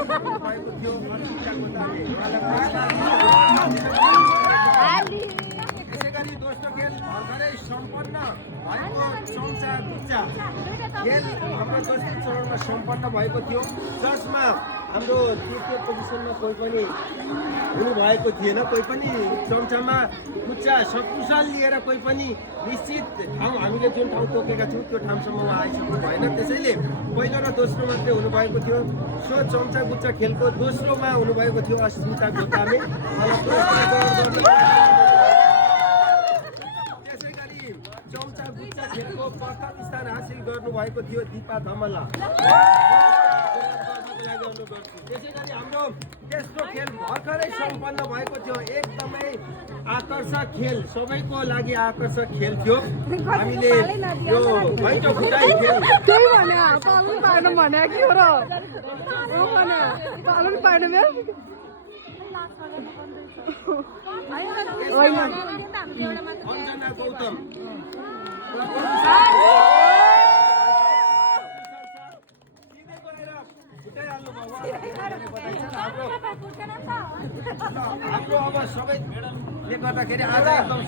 भएको थियो त्यसै गरी दोस्रो खेल भर्खरै सम्पन्न भएको चम्चा गुच्चा खेल हाम्रो दोस्रो चरणमा सम्पन्न भएको थियो जसमा हाम्रो तृतीय पोजिसनमा कोही पनि हुनुभएको थिएन कोही पनि चम्चामा गुच्चा सकुशल लिएर कोही पनि निश्चित ठाउँ हामीले जुन ठाउँ तोकेका थियौँ त्यो ठाउँसम्म आइसक्नु भएन त्यसैले पहिलो र दोस्रो मात्रै हुनुभएको थियो सो चम्चा गुच्चा खेलको दोस्रोमा हुनुभएको थियो अस्मिता गोतामे त्यसै गरी चम्चा गुच्चा खेलको प्रथम स्थान हासिल गर्नुभएको थियो दिपा धमला त्यसै गरी हाम्रो तेस्रो खेल भर्खरै सम्पन्न भएको थियो एकदमै आकर्षक खेल सबैको लागि आकर्षक खेल थियो हामीले यो घैँटो फुटाइ खेल त्यही भने पालन पाएन भने के हो र पालन पाएन अञ्जना गौतम हाम्रो अब सबैले गर्दाखेरि आज एकदम